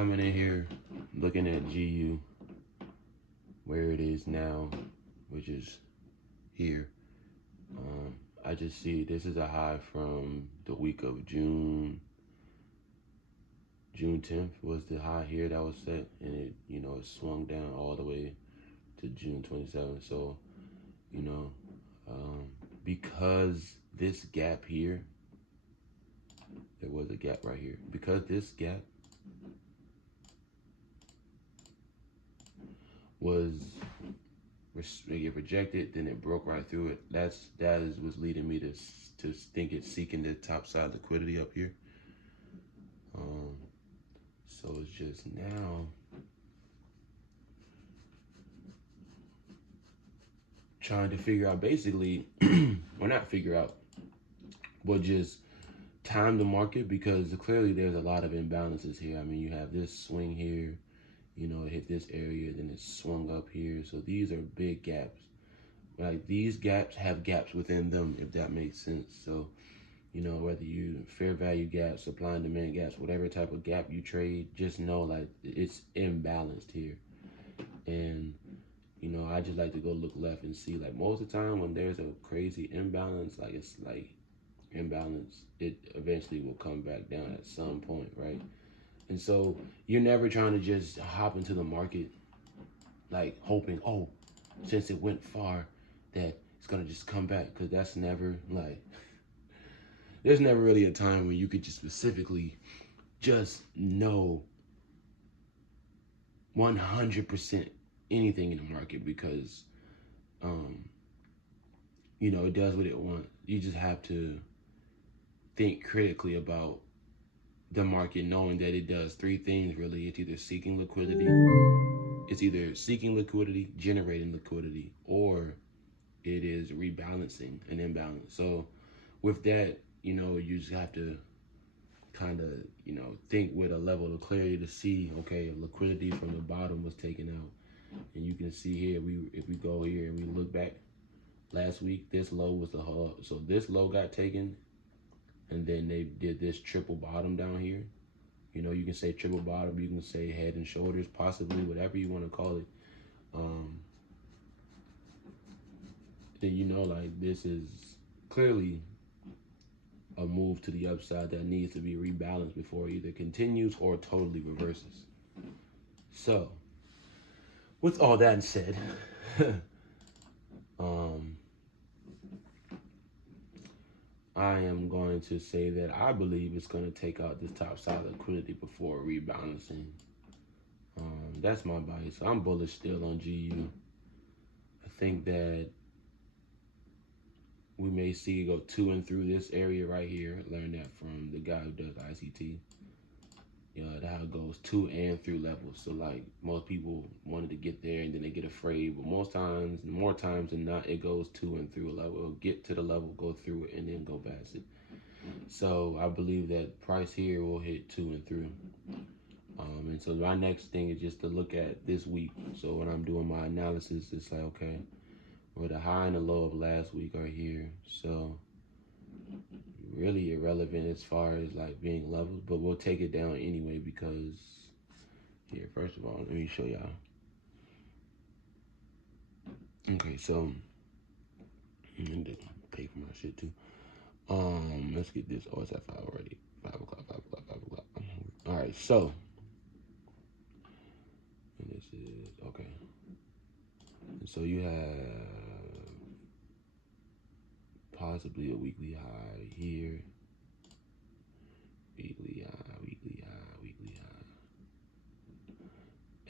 Coming in here, looking at GU, where it is now, which is here. I just see this is a high from the week of June 10th was the high here that was set, and it swung down all the way to June 27th. So, you know, because this gap here, there was a gap right here. Because this gap was rejected, then it broke right through it. That is what's leading me to think it's seeking the top side liquidity up here. So it's just now trying to figure out, basically, or not figure out, but just time the market, because clearly there's a lot of imbalances here. I mean, you have this swing here, it hit this area, then it swung up here. So these are big gaps. Like, these gaps have gaps within them, if that makes sense. So, whether you fair value gaps, supply and demand gaps, whatever type of gap you trade, just know, like, it's imbalanced here. And, I just like to go look left and see, like, most of the time when there's a crazy imbalance, like, it's like imbalance, it eventually will come back down at some point, right? And so you're never trying to just hop into the market, like, hoping, oh, since it went far, that it's going to just come back, because that's never, like, there's never really a time where you could just specifically just know 100% anything in the market, because, it does what it wants. You just have to think critically about the market, knowing that it does three things, really. It's either seeking liquidity, generating liquidity, or it is rebalancing an imbalance. So with that, you just have to kind of, think with a level of clarity to see, okay, if liquidity from the bottom was taken out. And you can see here, if we go here and we look back last week, this low was the hub. So this low got taken, and then they did this triple bottom down here. You can say triple bottom, you can say head and shoulders, possibly, whatever you want to call it. Then like, this is clearly a move to the upside that needs to be rebalanced before it either continues or totally reverses. So, with all that said, I am going to say that I believe it's going to take out this top side liquidity before rebalancing. That's my bias. I'm bullish still on GU. I think that we may see it go to and through this area right here. Learned that from the guy who does ICT. That goes to and through levels. So, like, most people wanted to get there and then they get afraid, but more times than not, it goes to and through a level. It'll get to the level, go through it, and then go past it. So I believe that price here will hit to and through. And so my next thing is just to look at this week. So when I'm doing my analysis, it's like, okay, well, the high and the low of last week are here. So really irrelevant as far as, like, being levels, but we'll take it down anyway, because here, first of all, let me show y'all. Okay, so and then pay for my shit too. Let's get this. Oh, it's at 5 already. 5 o'clock. All right, so, and this is okay. And so you have possibly a weekly high here. Weekly high.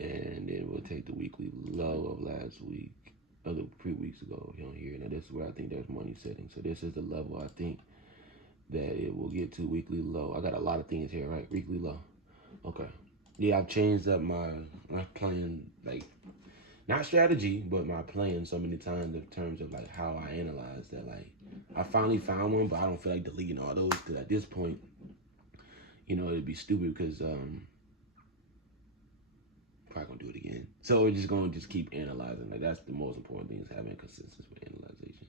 And then we'll take the weekly low of last week, other 3 weeks ago here. Now this is where I think there's money setting. So this is the level I think that it will get to. Weekly low. I got a lot of things here, right? Weekly low. Okay. Yeah, I've changed up my plan, like, not strategy, but my plan so many times in terms of, like, how I analyze that. Like, I finally found one, but I don't feel like deleting all those, because at this point, it'd be stupid, because probably gonna do it again. So we're just gonna keep analyzing. Like, that's the most important thing, is having consistency with analyzation.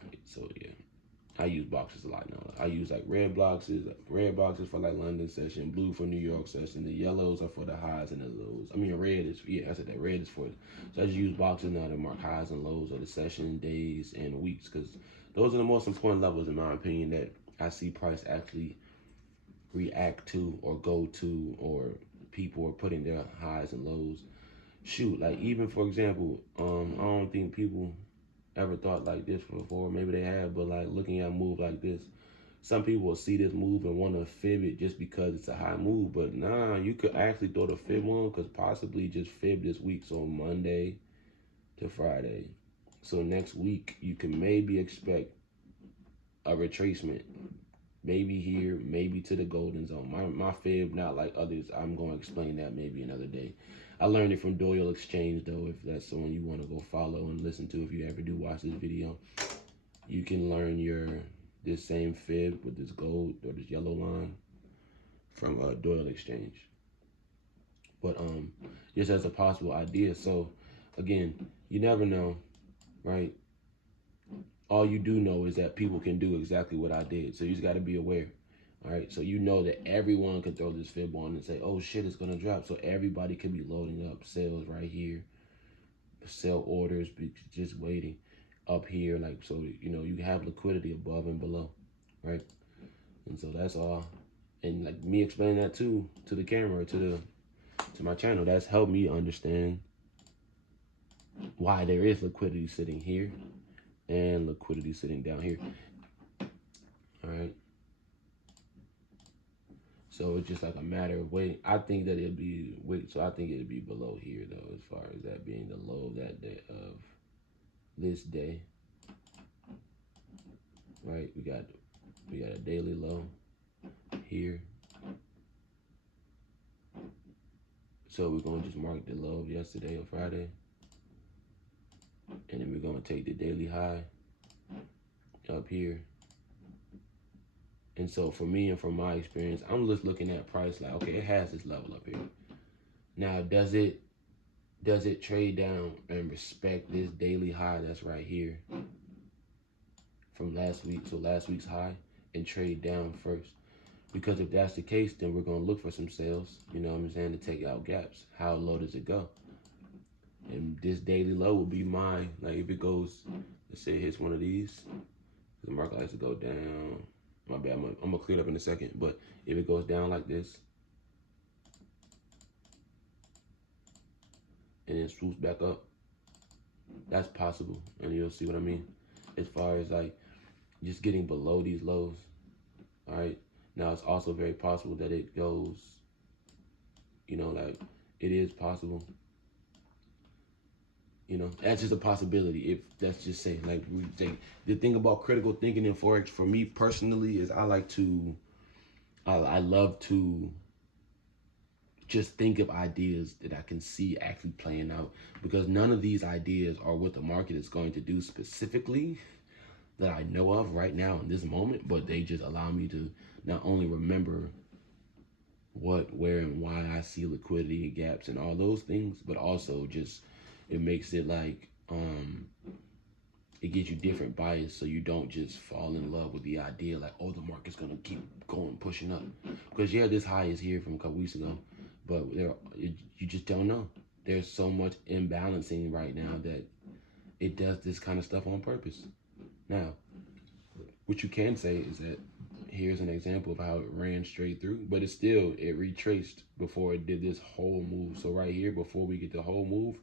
All right, so yeah. I use boxes a lot now. I use like red boxes for like London session, blue for New York session. The yellows are for the highs and the lows. I mean, red is, yeah, I said that red is for it. So I just use boxes now to mark highs and lows of the session, days, and weeks, because those are the most important levels, in my opinion, that I see price actually react to or go to, or people are putting their highs and lows. Shoot, like even for example, I don't think people ever thought like this before. Maybe they have, but like looking at a move like this, some people will see this move and want to fib it just because it's a high move. But nah, you could actually throw the fib on, because possibly just fib this week. So Monday to Friday. So next week you can maybe expect a retracement. Maybe here, maybe to the golden zone. My fib, not like others. I'm going to explain that maybe another day. I learned it from Doyle Exchange, though, if that's someone you want to go follow and listen to. If you ever do watch this video, you can learn this same fib with this gold or this yellow line from Doyle Exchange. But just as a possible idea. So again, you never know, right? All you do know is that people can do exactly what I did. So you just got to be aware. All right. So you know that everyone can throw this fib on and say, oh shit, it's going to drop. So everybody could be loading up sales right here, sell orders, just waiting up here. Like, so, you know, you have liquidity above and below. Right. And so that's all. And like me explaining that to the camera, to my channel, that's helped me understand why there is liquidity sitting here and liquidity sitting down here. All right. So it's just like a matter of waiting. I think that it'd be so I think it'd be below here though, as far as that being the low of that day of this day. Right? We got a daily low here. So we're gonna just mark the low of yesterday on Friday. And then we're gonna take the daily high up here. And so for me and from my experience, I'm just looking at price like, okay, it has this level up here. Now, does it trade down and respect this daily high that's right here from last week, so last week's high, and trade down first? Because if that's the case, then we're going to look for some sales, you know what I'm saying, to take out gaps. How low does it go? And this daily low will be mine. Like if it goes, let's say it hits one of these, the market likes to go down. My bad, I'm gonna clear it up in a second. But if it goes down like this and then swoops back up, that's possible. And you'll see what I mean. As far as like just getting below these lows. All right. Now it's also very possible that it goes, you know, like it is possible. You know, that's just a possibility. If that's just saying, like we say, the thing about critical thinking in Forex for me personally is I love to just think of ideas that I can see actually playing out, because none of these ideas are what the market is going to do specifically that I know of right now in this moment, but they just allow me to not only remember what, where, and why I see liquidity and gaps and all those things, but also just it makes it like it gives you different bias, so you don't just fall in love with the idea like, oh, the market's gonna keep going, pushing up. Because yeah, this high is here from a couple weeks ago, but you just don't know. There's so much imbalancing right now that it does this kind of stuff on purpose. Now, what you can say is that here's an example of how it ran straight through, but it retraced before it did this whole move. So right here, before we get the whole move,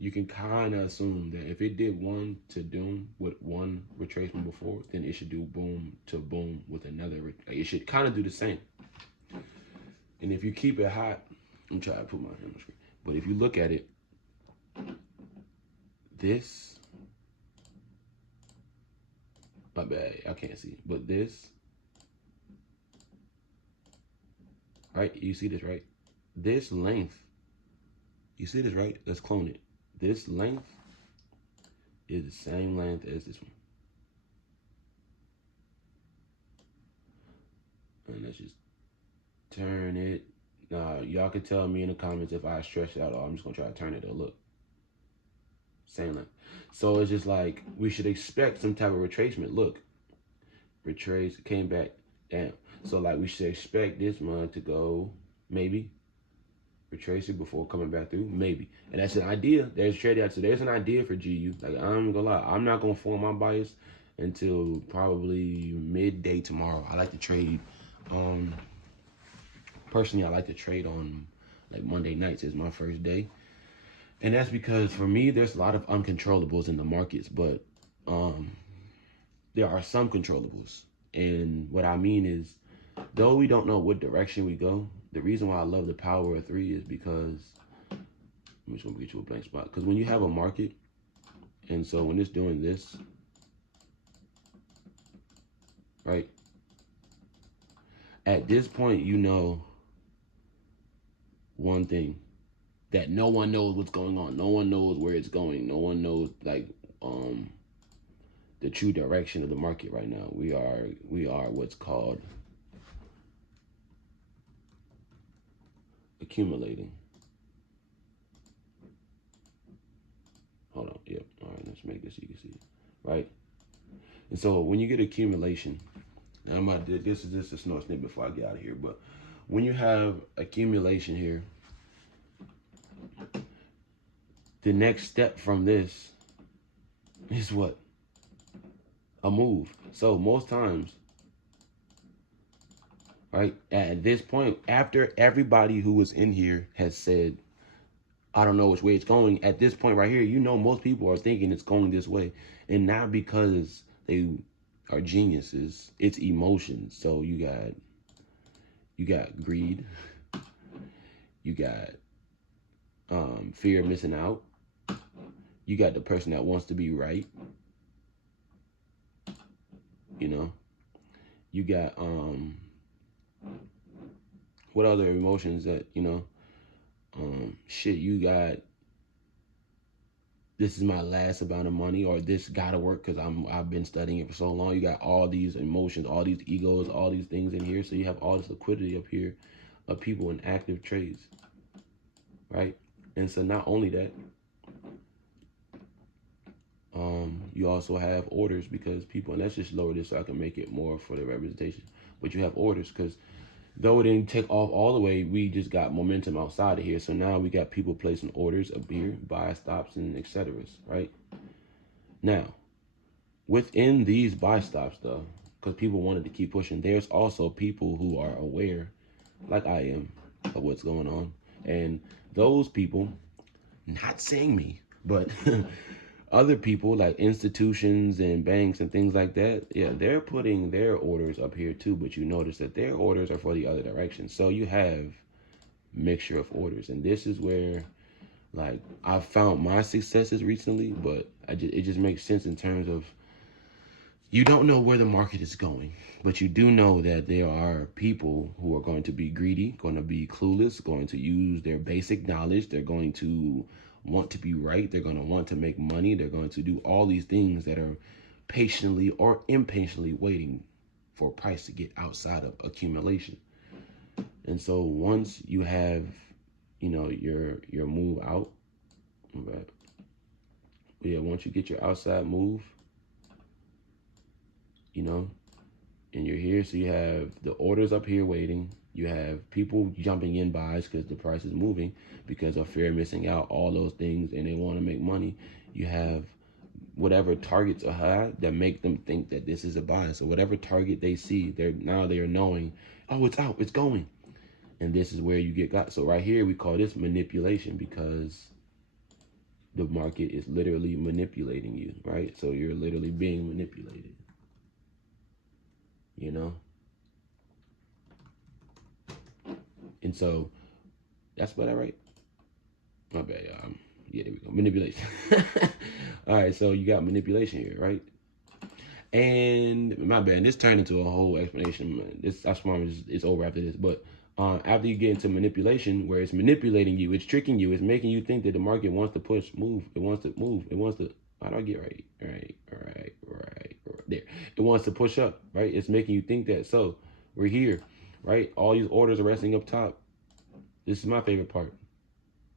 you can kind of assume that if it did one to doom with one retracement before, then it should do boom to boom with another. It should kind of do the same. And if you keep it hot, I'm trying to put my hand on the screen, but if you look at it, this, my bad, I can't see, but this, right? You see this, right? This length, you see this, right? Let's clone it. This length is the same length as this one. And let's just turn it. Now, y'all can tell me in the comments if I stretch it out, or I'm just going to try to turn it to look. Same length. So it's just like we should expect some type of retracement. Look, retraced, came back down. So like we should expect this month to go maybe retrace it before coming back through, maybe. And that's an idea. There's trade out. So there's an idea for GU. Like I'm gonna lie, I'm not gonna form my bias until probably midday tomorrow. I like to trade. Personally, I like to trade on like Monday nights is my first day. And that's because for me, there's a lot of uncontrollables in the markets, but there are some controllables. And what I mean is, though we don't know what direction we go, the reason why I love the power of three is because, I'm just gonna get you a blank spot. Because when you have a market, and so when it's doing this, right? At this point, you know one thing, that no one knows what's going on. No one knows where it's going. No one knows like the true direction of the market right now. We are what's called accumulating. Hold on. Yep. All right. Let's make this so you can see it. Right. And so when you get accumulation, and I'm about to, this is just a snow snip before I get out of here. But when you have accumulation here, the next step from this is what? A move. So most times, right, at this point, after everybody who was in here has said, I don't know which way it's going, at this point right here, you know most people are thinking it's going this way. And not because they are geniuses, it's emotions. So you got greed, you got fear of missing out, you got the person that wants to be right, you know, you got what other emotions that, you know, shit, you got, this is my last amount of money, or this gotta work because I've been studying it for so long. You got all these emotions, all these egos, all these things in here. So you have all this liquidity up here of people in active trades, right? And so not only that, you also have orders because people, and let's just lower this so I can make it more for the representation. But you have orders because though it didn't take off all the way, we just got momentum outside of here. So now we got people placing orders up here, buy stops and etc. Right? Now, within these buy stops though, because people wanted to keep pushing, there's also people who are aware, like I am, of what's going on. And those people, not saying me, but other people like institutions and banks and things like that, yeah, they're putting their orders up here too, but you notice that their orders are for the other direction. So you have mixture of orders, and this is where like I've found my successes recently, but it just makes sense in terms of you don't know where the market is going, but you do know that there are people who are going to be greedy, going to be clueless, going to use their basic knowledge. They're going to want to be right. They're going to want to make money. They're going to do all these things that are patiently or impatiently waiting for a price to get outside of accumulation. And so once you have, you know, your move out, right? Yeah, once you get your outside move, you know, and you're here, so you have the orders up here waiting. You have people jumping in buys because the price is moving because of fear of missing out, all those things, and they want to make money. You have whatever targets are high that make them think that this is a buy. So whatever target they see, they are knowing, oh, it's out, it's going. And this is where you get got. So right here, we call this manipulation because the market is literally manipulating you, right? So you're literally being manipulated. You know? And so that's what I write. My bad, y'all. Yeah, there we go. Manipulation. All right, so you got manipulation here, right? And my bad, this turned into a whole explanation. That's why it's over after this. But after you get into manipulation, where it's manipulating you, it's tricking you, it's making you think that the market wants to push, move. It wants to move. It wants to. How do I get right? Right. There. It wants to push up, right? It's making you think that. So we're here, right? All these orders are resting up top. This is my favorite part.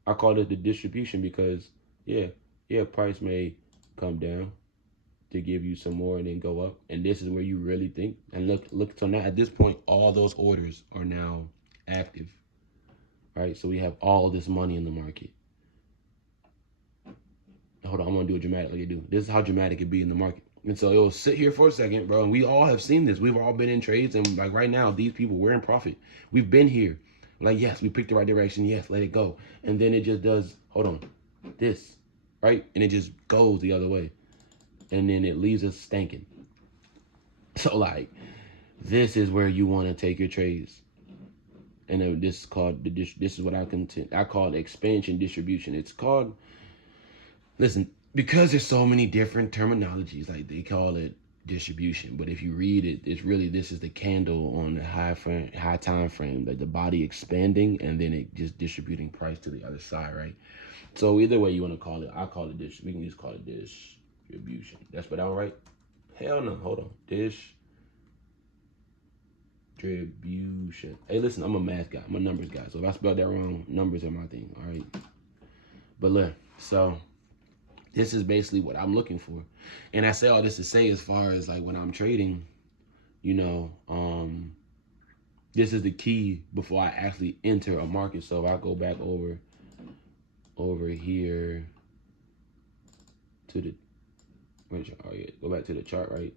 I call it the distribution because, yeah, price may come down, to give you some more and then go up. And this is where you really think. And look. So now at this point, all those orders are now active, right? So we have all this money in the market. Hold on, I'm gonna do it dramatic like I do. This is how dramatic it be in the market. And so it will sit here for a second, bro. And we all have seen this. We've all been in trades, and like right now, these people, we're in profit. We've been here. Like, yes, we picked the right direction. Yes, let it go. And then it just does, hold on, this, right? And it just goes the other way. And then it leaves us stinking. So like, this is where you want to take your trades. And this is called, this is what I call expansion distribution. It's called, listen, because there's so many different terminologies, like they call it distribution, but if you read it, it's really, this is the candle on the high time frame, like the body expanding and then it just distributing price to the other side, right? So either way you want to call it, I call it this. We can just call it distribution. That's what all right. Hell no, hold on, distribution. Hey, listen, I'm a math guy, I'm a numbers guy, so if I spelled that wrong, numbers are my thing, all right? But look, so this is basically what I'm looking for. And I say all this to say, as far as like when I'm trading, you know, this is the key before I actually enter a market. So if I go back over here to the, go back to the chart, right?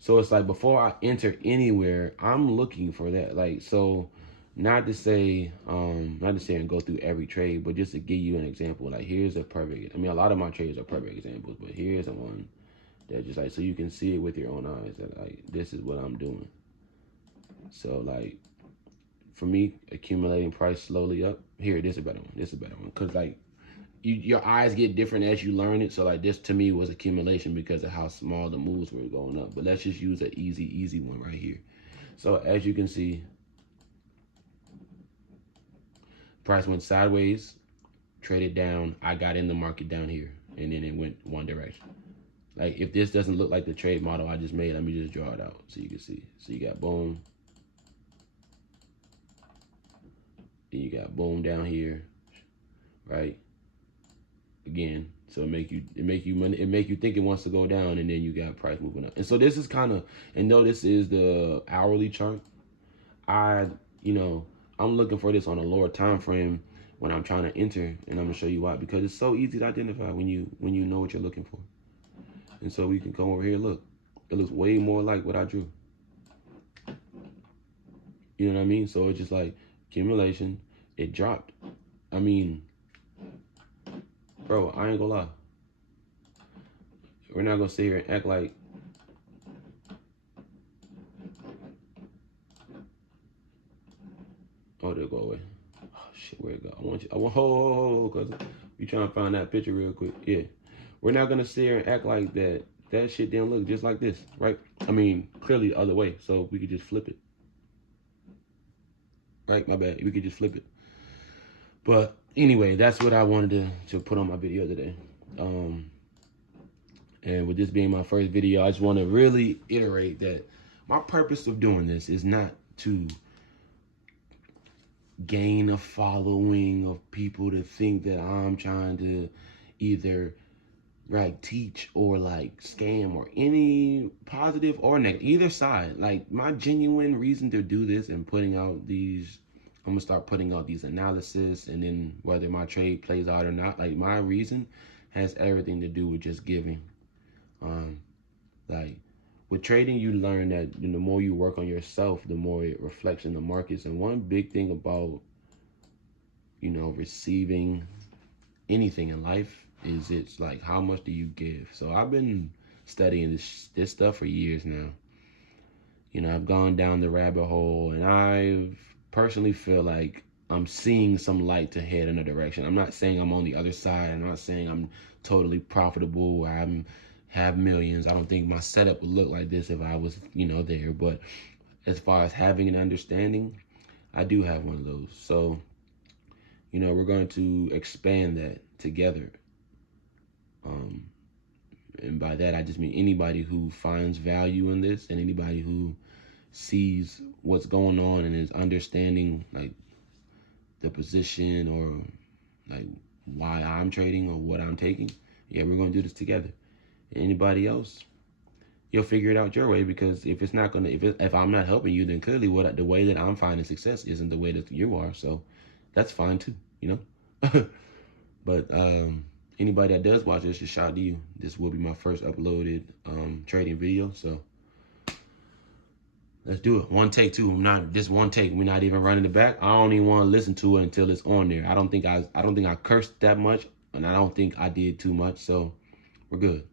So it's like before I enter anywhere, I'm looking for that. Like, so not to say and go through every trade, but just to give you an example. Like, here's a perfect, I mean, a lot of my trades are perfect examples, but here's a one that just like, so you can see it with your own eyes that like, this is what I'm doing. So like, for me, accumulating price slowly up. Here, this is a better one. This is a better one. Cause like, your eyes get different as you learn it. So like, this to me was accumulation because of how small the moves were going up. But let's just use an easy one right here. So as you can see, price went sideways, traded down. I got in the market down here, and then it went one direction. Like, if this doesn't look like the trade model I just made, let me just draw it out so you can see. So you got boom. Then you got boom down here, right? Again, so it make you think it wants to go down, and then you got price moving up. And so this is kind of, and though this is the hourly chart, I'm looking for this on a lower time frame when I'm trying to enter, and I'm gonna show you why. Because it's so easy to identify when you know what you're looking for. And so we can come over here, look, it looks way more like what I drew. You know what I mean? So it's just like accumulation, it dropped. I mean, bro, I ain't gonna lie. We're not gonna sit here and act like oh, they'll go away. Oh shit, where it go? I want hold, cause you trying to find that picture real quick. Yeah. We're not gonna sit here and act like that shit didn't look just like this, right? I mean, clearly the other way, so we could just flip it. Right, my bad. We could just flip it. But anyway, that's what I wanted to put on my video today. And with this being my first video, I just want to really iterate that my purpose of doing this is not to gain a following of people to think that I'm trying to either teach or like scam or any positive or negative, either side. Like, my genuine reason to do this and putting out these, I'm gonna start putting out these analysis, and then whether my trade plays out or not, like, my reason has everything to do with just giving. Like, with trading, you learn that the more you work on yourself, the more it reflects in the markets. And one big thing about, receiving anything in life is it's like, how much do you give? So I've been studying this stuff for years now. I've gone down the rabbit hole, and I've personally feel like I'm seeing some light to head in a direction. I'm not saying I'm on the other side. I'm not saying I'm totally profitable. Have millions. I don't think my setup would look like this if I was, there. But as far as having an understanding, I do have one of those. So, we're going to expand that together. And by that, I just mean anybody who finds value in this, and anybody who sees what's going on and is understanding like the position or like why I'm trading or what I'm taking. Yeah, we're going to do this together. Anybody else, you'll figure it out your way, because if it's not gonna, if I'm not helping you, then clearly the way that I'm finding success isn't the way that you are. So that's fine too, you know. But anybody that does watch this, just shout out to you. This will be my first uploaded trading video, so let's do it. One take, too. Not just one take. We're not even running it back. I don't even want to listen to it until it's on there. I don't think I cursed that much, and I don't think I did too much, so we're good.